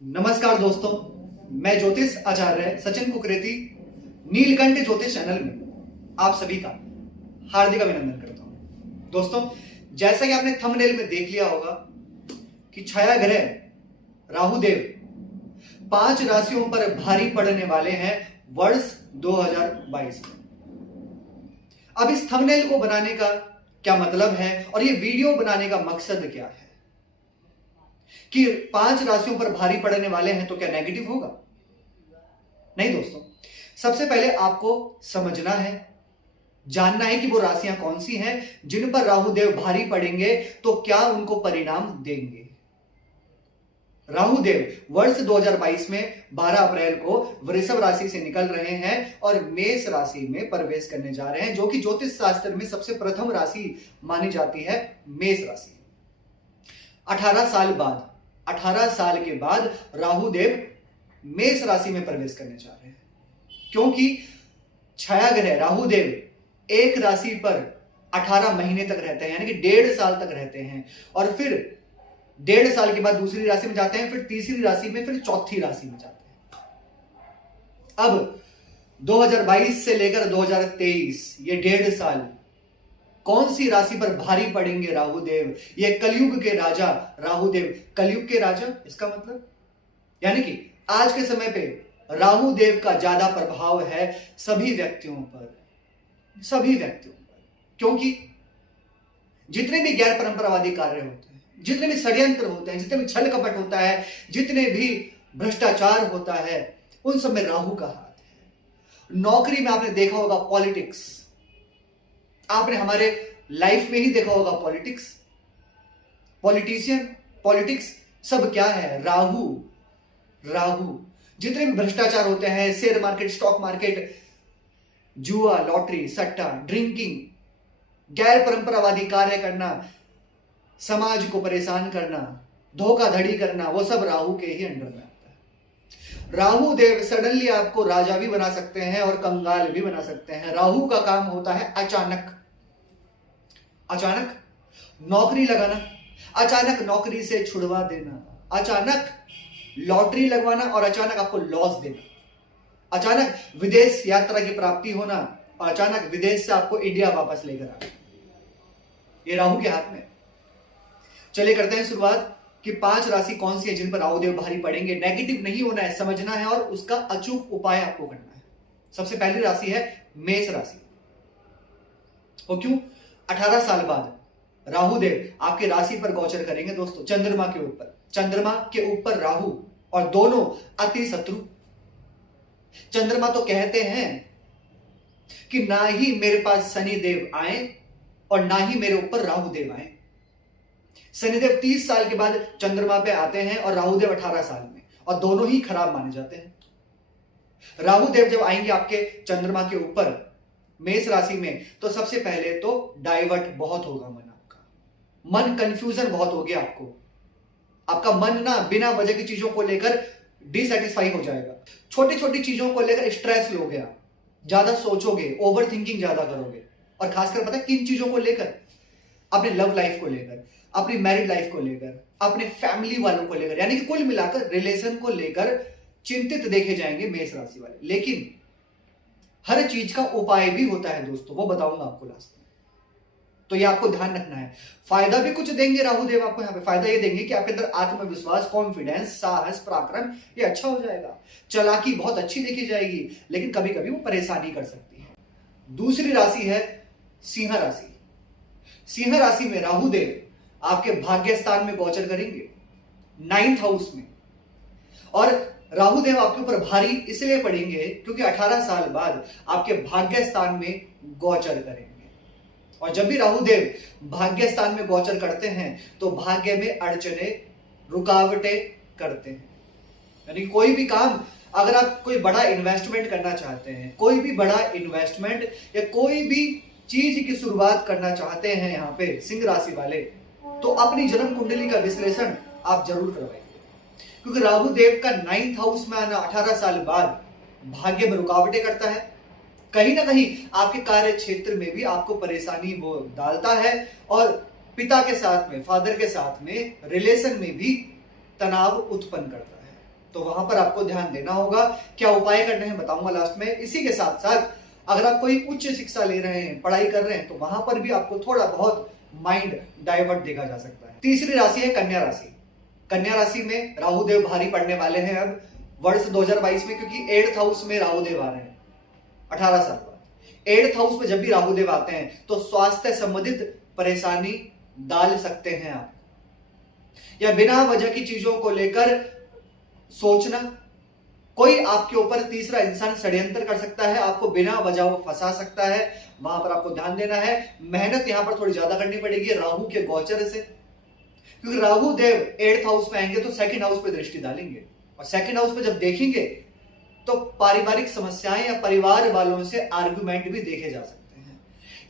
नमस्कार दोस्तों, मैं ज्योतिष आचार्य सचिन कुकरेती नीलकंठ ज्योतिष चैनल में आप सभी का हार्दिक अभिनंदन करता हूं। दोस्तों, जैसा कि आपने थंबनेल में देख लिया होगा कि छाया ग्रह राहुदेव 5 राशियों पर भारी पड़ने वाले हैं वर्ष 2022 में। अब इस थंबनेल को बनाने का क्या मतलब है और ये वीडियो बनाने का मकसद क्या है कि 5 राशियों पर भारी पड़ने वाले हैं तो क्या नेगेटिव होगा? नहीं दोस्तों, सबसे पहले आपको समझना है, जानना है कि वो राशियां कौन सी हैं जिन पर राहु देव भारी पड़ेंगे तो क्या उनको परिणाम देंगे। राहु देव वर्ष 2022 में 12 अप्रैल को वृषभ राशि से निकल रहे हैं और मेष राशि में प्रवेश करने जा रहे हैं, जो कि ज्योतिष शास्त्र में सबसे प्रथम राशि मानी जाती है मेष राशि। 18 साल के बाद राहु देव मेष राशि में प्रवेश करने जा रहे हैं, क्योंकि छाया ग्रह राहु देव एक राशि पर 18 महीने तक रहते हैं, यानी कि 1.5 साल तक रहते हैं और फिर 1.5 साल के बाद दूसरी राशि में जाते हैं, फिर तीसरी राशि में, फिर चौथी राशि में जाते हैं। अब 2022 से लेकर 2023 ये 1.5 साल कौन सी राशि पर भारी पड़ेंगे राहु देव? ये कलयुग के राजा राहु देव। कलयुग के राजा इसका मतलब यानी कि आज के समय पे राहु देव का ज्यादा प्रभाव है सभी व्यक्तियों पर, क्योंकि जितने भी गैर परंपरावादी कार्य होते हैं, जितने भी षड्यंत्र होते हैं, जितने भी छल कपट होता है, जितने भी भ्रष्टाचार होता है, उन सब में राहु का हाथ है। नौकरी में आपने देखा होगा पॉलिटिक्स, आपने हमारे लाइफ में ही देखा होगा पॉलिटिक्स, पॉलिटिशियन, पॉलिटिक्स सब क्या है? राहु। जितने भी भ्रष्टाचार होते हैं, शेयर मार्केट, स्टॉक मार्केट, जुआ, लॉटरी, सट्टा, ड्रिंकिंग, गैर परंपरावादी कार्य करना, समाज को परेशान करना, धोखाधड़ी करना, वो सब राहु के ही अंडर में आता है। राहु देव सडनली आपको राजा भी बना सकते हैं और कंगाल भी बना सकते हैं। राहु का काम होता है अचानक नौकरी लगाना, अचानक नौकरी से छुड़वा देना, अचानक लॉटरी लगवाना और अचानक आपको लॉस देना, अचानक विदेश यात्रा की प्राप्ति होना और अचानक विदेश से आपको इंडिया वापस लेकर आना। ये राहु के हाथ में। चलिए करते हैं शुरुआत कि 5 राशि कौन सी है जिन पर राहु देव भारी पड़ेंगे। नेगेटिव नहीं होना है, समझना है और उसका अचूक उपाय आपको करना है। सबसे पहली राशि है मेष राशि। वो क्यों? 18 साल बाद राहु देव आपके राशि पर गोचर करेंगे दोस्तों, चंद्रमा के ऊपर राहु, और दोनों अति शत्रु। चंद्रमा तो कहते हैं कि ना ही मेरे पास शनि देव आए और ना ही मेरे ऊपर राहु देव आए। शनिदेव 30 साल के बाद चंद्रमा पे आते हैं और राहु देव 18 साल में, और दोनों ही खराब माने जाते हैं। राहु देव जब आएंगे आपके चंद्रमा के ऊपर मेष राशि में, तो सबसे पहले तो डाइवर्ट बहुत होगा मन आपका, मन कंफ्यूजन बहुत हो गया आपका मन ना बिना वजह की चीजों को लेकर डिसैटिस्फाई हो जाएगा। छोटी छोटी चीजों को लेकर स्ट्रेस लोगे आप, ज्यादा सोचोगे, ओवर थिंकिंग ज्यादा करोगे, और खासकर पता है किन चीजों को लेकर? अपने लव लाइफ को लेकर, अपनी मैरिड लाइफ को लेकर, अपने फैमिली वालों को लेकर, यानी कि कुल मिलाकर रिलेशन को लेकर चिंतित देखे जाएंगे मेष राशि वाले। लेकिन हर चीज का उपाय भी होता है दोस्तों, वो बताऊंगा आपको लास्ट में। तो ये आपको ध्यान रखना है। फायदा भी कुछ देंगे राहु देव आपको। यहाँ पे फायदा ये देंगे कि आपके अंदर आत्मविश्वास, कॉन्फिडेंस, साहस, पराक्रम ये अच्छा हो जाएगा। चालाकी बहुत अच्छी देखी जाएगी, लेकिन कभी कभी वो परेशानी कर सकती है। दूसरी राशि है सिंह राशि। सिंह राशि में राहु देव आपके भाग्य स्थान में गोचर करेंगे, 9th हाउस में। और राहु देव आपके ऊपर भारी इसलिए पड़ेंगे क्योंकि 18 साल बाद आपके भाग्य स्थान में गोचर करेंगे। और जब भी राहु देव भाग्य स्थान में गोचर करते हैं तो भाग्य में अड़चने, रुकावटें करते हैं। यानी कोई भी काम, अगर आप कोई बड़ा इन्वेस्टमेंट करना चाहते हैं, कोई भी बड़ा इन्वेस्टमेंट या कोई भी चीज की शुरुआत करना चाहते हैं यहाँ पे सिंह राशि वाले, तो अपनी जन्म कुंडली का विश्लेषण आप जरूर करवाइए, क्योंकि राहु देव का 9th हाउस में आना 18 साल बाद भाग्य में रुकावटें करता है। कहीं ना कहीं आपके कार्य क्षेत्र में भी आपको परेशानी वो डालता है, और पिता के साथ में, फादर के साथ में रिलेशन में भी तनाव उत्पन्न करता है। तो वहां पर आपको ध्यान देना होगा। क्या उपाय करने हैं बताऊंगा लास्ट में। इसी के साथ साथ अगर आप कोई उच्च शिक्षा ले रहे हैं, पढ़ाई कर रहे हैं, तो वहां पर भी आपको थोड़ा बहुत माइंड डाइवर्ट देखा जा सकता है। तीसरी राशि है कन्या राशि। कन्या राशि में राहु देव भारी पड़ने वाले हैं अब वर्ष 2022 में, क्योंकि 8th हाउस में राहु देव आ रहे हैं 18 साल बाद। 8th हाउस में जब भी राहु देव आते हैं तो स्वास्थ्य संबंधित परेशानी डाल सकते हैं आप, या बिना वजह की चीजों को लेकर सोचना। कोई आपके ऊपर तीसरा इंसान षड्यंत्र कर सकता है, आपको बिना वजह वो फंसा सकता है, वहां पर आपको ध्यान देना है। मेहनत यहां पर थोड़ी ज्यादा करनी पड़ेगी राहु के गोचर से, क्योंकि राहु देव 8th हाउस में आएंगे तो 2nd हाउस पे दृष्टि डालेंगे, और 2nd हाउस पे जब देखेंगे तो पारिवारिक समस्याएं या परिवार वालों से आर्गुमेंट भी देखे जा सकते हैं।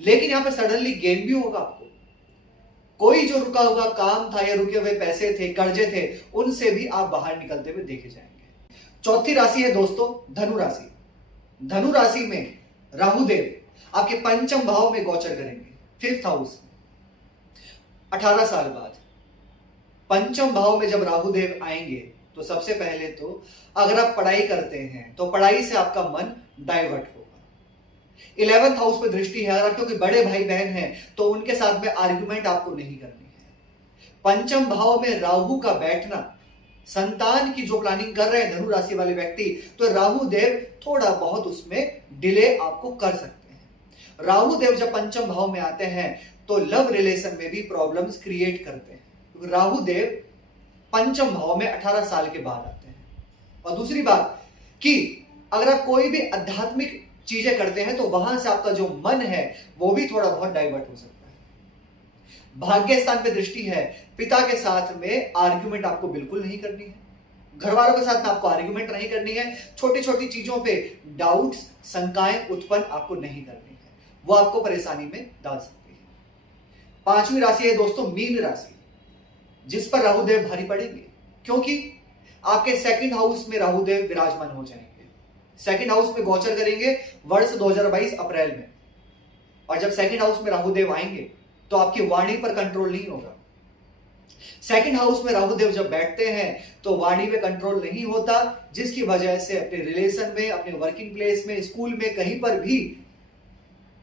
लेकिन यहां पे सडनली गेन भी होगा आपको। कोई जो रुका हुआ काम था या रुके हुए पैसे थे, कर्जे थे, उनसे भी आप बाहर निकलते हुए देखे जाएंगे। चौथी राशि है दोस्तों धनु राशि। धनु राशि में राहु देव आपके पंचम भाव में गोचर करेंगे, 5th हाउस में 18 साल बाद। पंचम भाव में जब राहु देव आएंगे तो सबसे पहले तो अगर आप पढ़ाई करते हैं तो पढ़ाई से आपका मन डाइवर्ट होगा। 11th हाउस पे दृष्टि है, अगर क्योंकि बड़े भाई बहन हैं तो उनके साथ में आर्गुमेंट आपको नहीं करनी है। पंचम भाव में राहु का बैठना, संतान की जो प्लानिंग कर रहे हैं धनु राशि वाले व्यक्ति, तो राहु देव थोड़ा बहुत उसमें डिले आपको कर सकते हैं। राहु देव जब पंचम भाव में आते हैं तो लव रिलेशन में भी प्रॉब्लम्स क्रिएट करते हैं। राहु देव पंचम भाव में 18 साल के बाद आते हैं। और दूसरी बात कि अगर आप कोई भी आध्यात्मिक चीजें करते हैं तो वहां से आपका जो मन है वो भी थोड़ा बहुत डाइवर्ट हो सकता है। भाग्य स्थान पे दृष्टि है, पिता के साथ में आर्ग्यूमेंट आपको बिल्कुल नहीं करनी है, घर वालों के साथ में आपको आर्ग्यूमेंट नहीं करनी है, छोटी छोटी चीजों पे डाउट्स, शंकाएं उत्पन्न आपको नहीं करनी है, वो आपको परेशानी में डाल सकती है। पांचवी राशि है दोस्तों मीन राशि, जिस पर राहु देव भारी पड़ेंगे, क्योंकि आपके 2nd हाउस में राहु देव विराजमान हो जाएंगे। 2nd हाउस में गोचर करेंगे वर्ष 2022 अप्रैल में, और जब 2nd हाउस में राहु देव आएंगे तो आपकी वाणी पर कंट्रोल नहीं होगा। 2nd हाउस में राहु देव जब बैठते हैं तो वाणी में कंट्रोल नहीं होता, जिसकी वजह से अपने रिलेशन में, अपने वर्किंग प्लेस में, स्कूल में, कहीं पर भी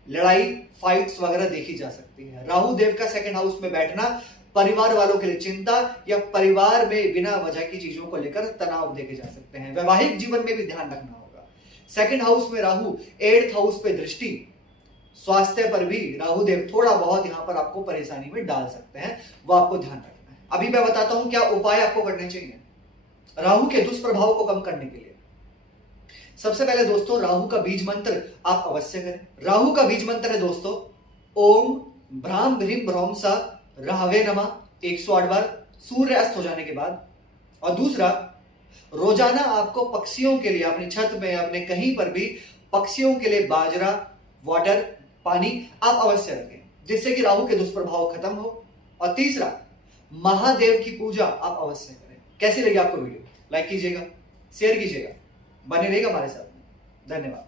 लड़ाई, फाइट्स वगैरह देखी जा सकती है। राहु देव का 2nd हाउस में बैठना परिवार वालों के लिए चिंता या परिवार में बिना वजह की चीजों को लेकर तनाव देखे जा सकते हैं। वैवाहिक जीवन में भी ध्यान रखना होगा। 2nd हाउस में राहु, 8th हाउस पे दृष्टि, स्वास्थ्य पर भी राहु देव थोड़ा बहुत यहां पर आपको परेशानी में डाल सकते हैं, वो आपको ध्यान रखना है। अभी मैं बताता हूं क्या उपाय आपको करने चाहिए राहु के दुष्प्रभाव को कम करने के लिए। सबसे पहले दोस्तों राहु का बीज मंत्र आप अवश्य करें। राहु का बीज मंत्र है दोस्तों ओम भ्राम भ्रीम भ्रौम सा राहवे नमः 108 बार सूर्य अस्त हो जाने के बाद। और दूसरा, रोजाना आपको पक्षियों के लिए अपनी छत में, अपने कहीं पर भी पक्षियों के लिए बाजरा, वाटर, पानी आप अवश्य रखें, जिससे कि राहु के दुष्प्रभाव खत्म हो। और तीसरा, महादेव की पूजा आप अवश्य करें। कैसी लगी आपको वीडियो? लाइक कीजिएगा, शेयर कीजिएगा, बने रहिएगा हमारे साथ में। धन्यवाद।